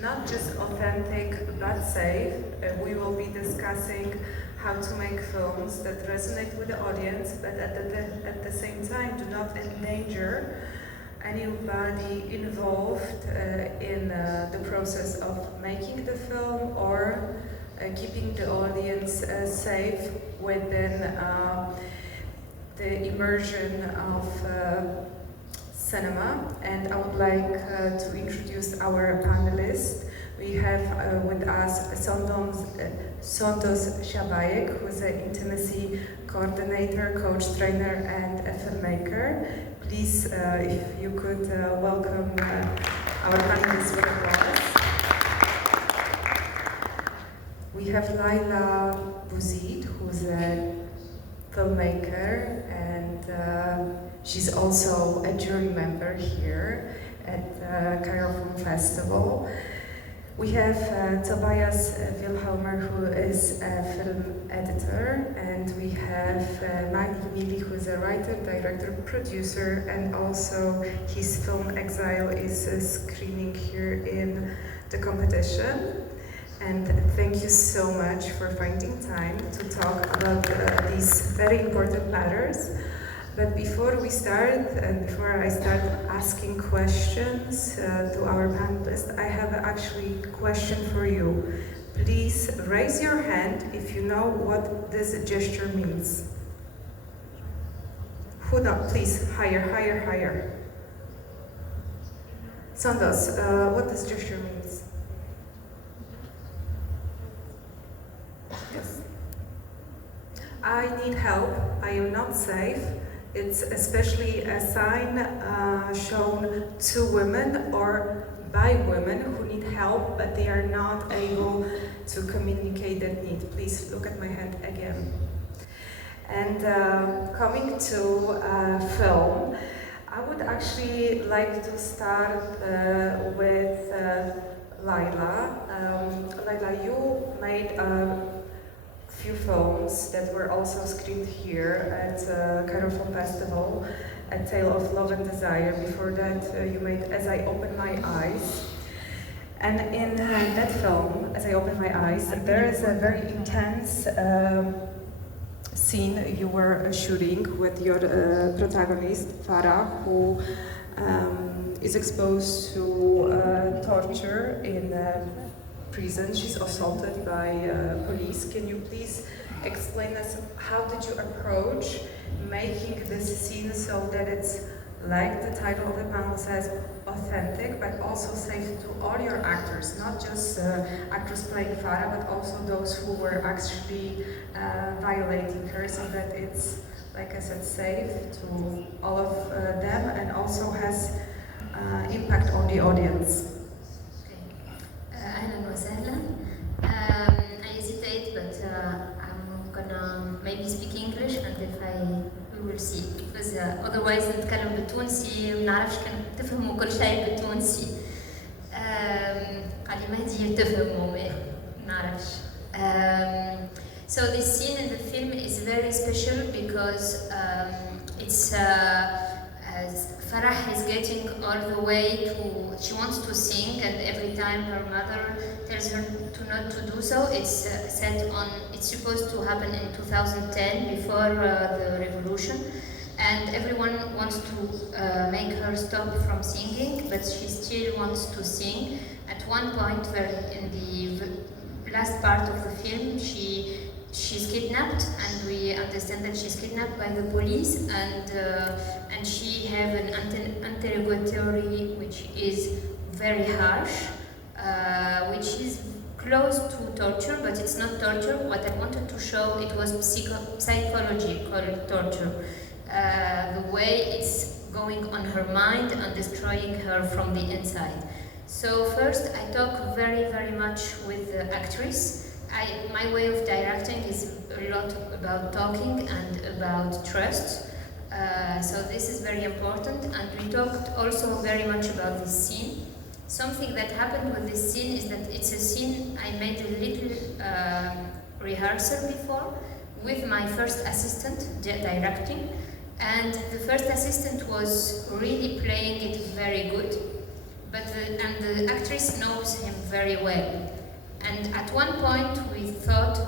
not just authentic but safe. We will be discussing how to make films that resonate with the audience, but at the same time do not endanger anybody involved in the process of making the film or keeping the audience safe within the immersion of cinema. And I would like to introduce our panelists. We have with us Sondos Shabayek, who is an intimacy coordinator, coach, trainer, and a filmmaker. Please, if you could welcome our panelists with applause. We have Laila Bouzid, who's a filmmaker, and she's also a jury member here at the Cairo Film Festival. We have Tobias Wilhelmer, who is a film editor, and we have Magdi Mili, who is a writer, director, producer, and also his film Exile is screening here in the competition. And thank you so much for finding time to talk about these very important matters. But before we start, and before I start asking questions to our panelists, I have actually a question for you. Please raise your hand if you know what this gesture means. Who knows? Please, higher, higher, higher. Sondos, what this gesture means? Yes. I need help. I am not safe. It's especially a sign shown to women or by women who need help, but they are not able to communicate that need. Please look at my hand again. And coming to film, I would actually like to start with Laila. Laila, you made few films that were also screened here at Cairo Film Festival, A Tale of Love and Desire. Before that, you made As I Open My Eyes. And in that film, As I Open My Eyes, there is a very intense scene you were shooting with your protagonist, Farah, who is exposed to torture in prison. She's assaulted by police. Can you please explain us how did you approach making this scene so that it's, like the title of the panel says, authentic, but also safe to all your actors, not just actors playing Farah, but also those who were actually violating her, so that it's, like I said, safe to all of them and also has impact on the audience. أهلا وسهلا. I hesitate, but I'm gonna maybe speak English, and if we will see, because otherwise نتكلم بالتونسي وما نعرفش كان تفهموا كل شيء بالتونسي. قال لي مهدي تفهموا ما نعرفش. So this scene in the film is very special because it's Farah is getting all the way to, she wants to sing, and every time her mother tells her to not to do so, it's set on, it's supposed to happen in 2010, before the revolution, and everyone wants to make her stop from singing, but she still wants to sing. At one point, where in the last part of the film, she's kidnapped, and we understand that she's kidnapped by the police, and she have an interrogatory which is very harsh, which is close to torture, but it's not torture. What I wanted to show, it was psychological torture. The way it's going on her mind and destroying her from the inside. So first, I talk very, very much with the actress. My way of directing is a lot about talking and about trust. So this is very important, and we talked also very much about this scene. Something that happened with this scene is that it's a scene I made a little rehearsal before with my first assistant directing, and the first assistant was really playing it very good, and the actress knows him very well. And at one point we thought,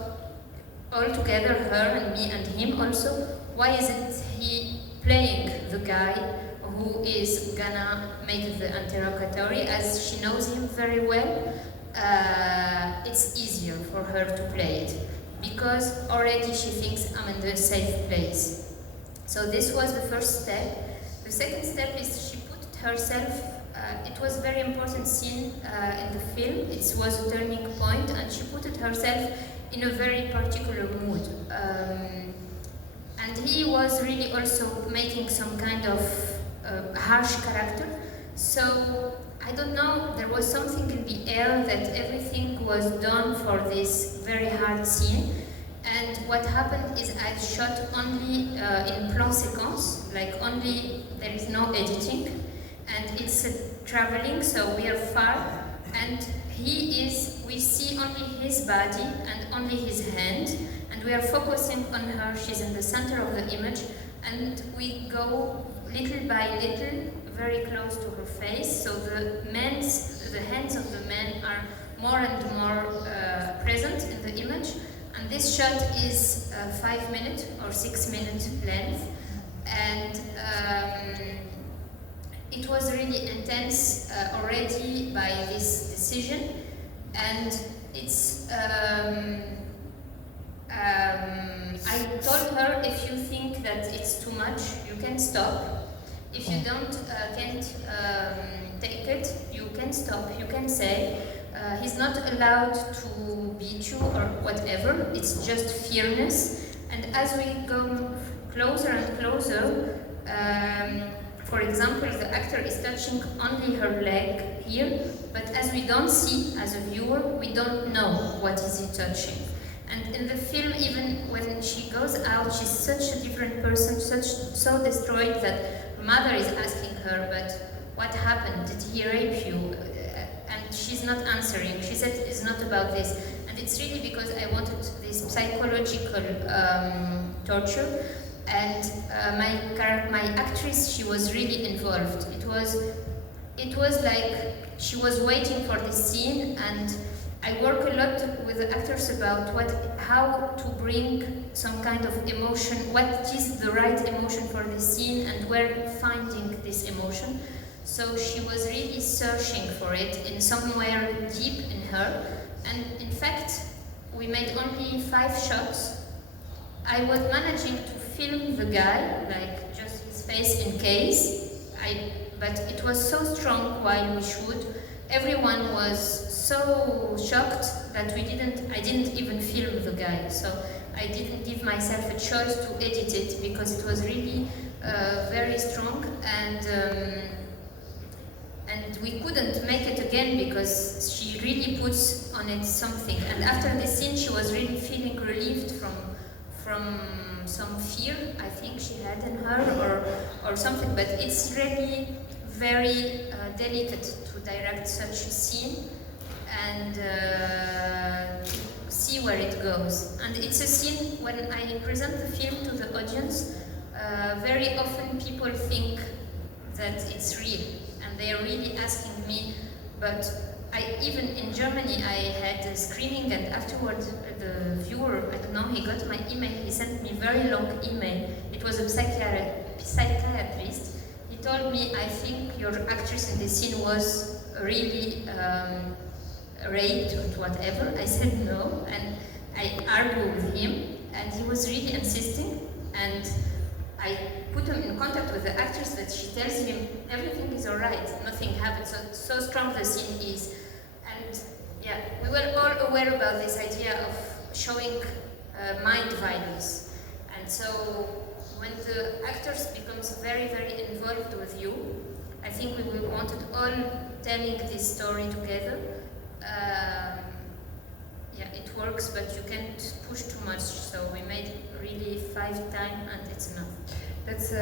all together, her and me and him also, why isn't he playing the guy who is gonna make the interrogatory, as she knows him very well. It's easier for her to play it, because already she thinks I'm in the safe place. So this was the first step. The second step is she put herself, it was a very important scene in the film, it was a turning point, and she put herself in a very particular mood. And he was really also making some kind of harsh character. So I don't know, there was something in the air that everything was done for this very hard scene. And what happened is I shot only in plan séquence, like only, there is no editing. And it's traveling, so we are far. And we see only his body and only his hand. And we are focusing on her, she's in the center of the image. And we go little by little, very close to her face, so the hands of the men are more and more present in the image. And this shot is 5 minute or 6 minute length, and it was really intense already by this decision. And it's I told her, if you think that it's too much, you can stop. If you can't take it, you can stop. You can say, he's not allowed to beat you or whatever. It's just fairness. And as we go closer and closer, for example, the actor is touching only her leg here, but as we don't see, as a viewer, we don't know what is he touching. And in the film, even when she goes out, she's such a different person, so destroyed that her mother is asking her, but what happened? Did he rape you? And she's not answering. She said it's not about this. And it's really because I wanted this psychological torture. And my actress, she was really involved. It was like she was waiting for this scene, and I work a lot with the actors about how to bring some kind of emotion, what is the right emotion for the scene, and where finding this emotion. So she was really searching for it in somewhere deep in her. And in fact, we made only 5 shots. I was managing to film the guy, like just his face in case, but it was so strong while we shoot. Everyone was so shocked that I didn't even film the guy. So I didn't give myself a choice to edit it because it was really very strong, and we couldn't make it again because she really puts on it something. And after this scene, she was really feeling relieved from some fear I think she had in her or something. But it's really very delicate to direct such a scene and see where it goes. And it's a scene, when I present the film to the audience, very often people think that it's real, and they are really asking me, but even in Germany I had a screening, and afterwards the viewer, I don't know, he got my email, he sent me a very long email. It was a psychiatrist. He told me, I think your actress in the scene was really raped or whatever. I said no, and I argued with him, and he was really insisting, and I put him in contact with the actress that she tells him everything is alright, nothing happened, so strong the scene is. And yeah, we were all aware about this idea of showing mind violence. And so when the actors becomes very, very involved with you, I think we wanted all telling this story together. Yeah, it works, but you can't push too much, so we made really 5 times and it's enough. That's